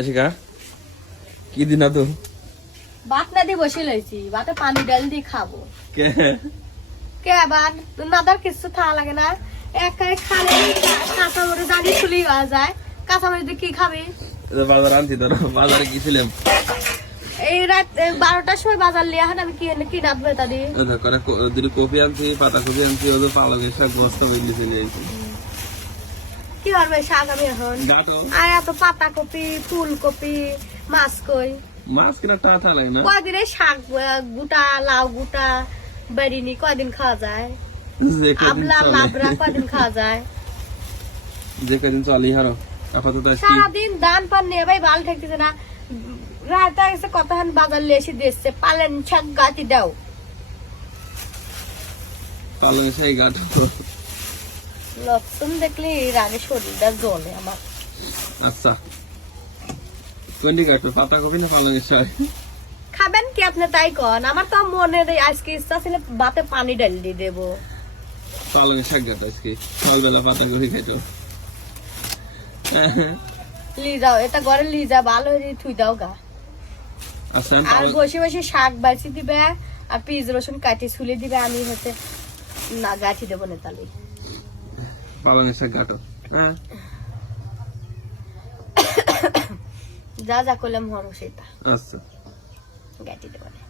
এসিকা কি দিনা তো ভাত না দিয়ে বসে লইছি, ভাতে পানি ডাল দিয়ে খাবো। কে কে আবার নাদার কিছু থাকা লাগে না, একাই খালে কাঁচামরিচ আনি চুলি হওয়া যায়। কাঁচামরিচ দিয়ে কি খাবি? বাজার আনছি তো, বাজারে গেছিলাম এই রাত 12টার সময় বাজার লিয়ে এখন আমি কি নাববে তা দিয়ে করে দুটো কপি আনছি, পাতা কপি আনছি, ওদের পালকের শাক বস্তা বইলে চলে যাইছি। কি করবে শাক আমি এখন? গাটো আর এত পাতা কপি, ফুলকপি, মাছ কই মাছ কিনা টা লাগে না, কয়দিনে শাক গুটা, লাউ গুটা বেরিনি কয়দিন খাওয়া যায়? যে কদিন আমলা চলে লাবড়া কয়দিন খাওয়া যায়? যে কদিন চলি হারো আপাতত আজকে সারাদিন দান পান নিয়ে ভাই ভালো ঠেকতেছে না। রাত এসে কতক্ষণ বাজার লিয়ে এসে দিচ্ছে, পালেন শাক গাতি দাও। পালকের শাক গাটো লক্ষণ দেখলে রাগে শরীরটা জ্বলে আমার। আচ্ছা কোনটি কাটবে, পাতা কপি না পালকের শাক? খাবেন কি আপনি তাই কন, আমার তো মনে আজকে ইচ্ছা ছিল ভাতে পানি ডাল দিয়ে দেবো। পালকের শাক গাটো আজকে সকালবেলা পাতা কপি খেতো। লি যাও, এটা ঘরে লি যা, ভালো হয়ে থুই দাও গা। আচ্ছা আর বসে বসে শাক বাছি দিবে আর পিঁয়াজ রসুন কাটি ছুলে দিবে, আমি হচ্ছে না গাছি দেবো না তাহলে। পালকের শাক গাটো হ্যাঁ যা যা করলাম হরো সেটা আচ্ছা গাছি দেবো না।